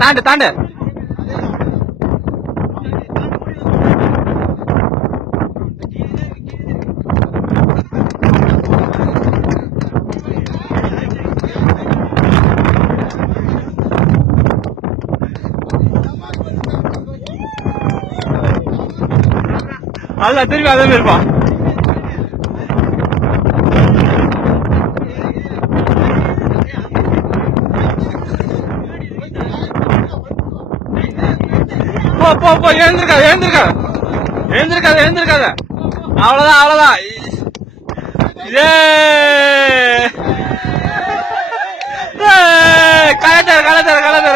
தாண்டு தாண்டு. அல்ல திரும்பி அதே இருப்பான். போ எழுந்திருக்காத எழுந்திருக்காத எழுந்திருக்காத எழுந்திருக்காத. அவ்வளவுதான் அவ்வளவுதான். கலத்தர கலத்தர கலத்தர.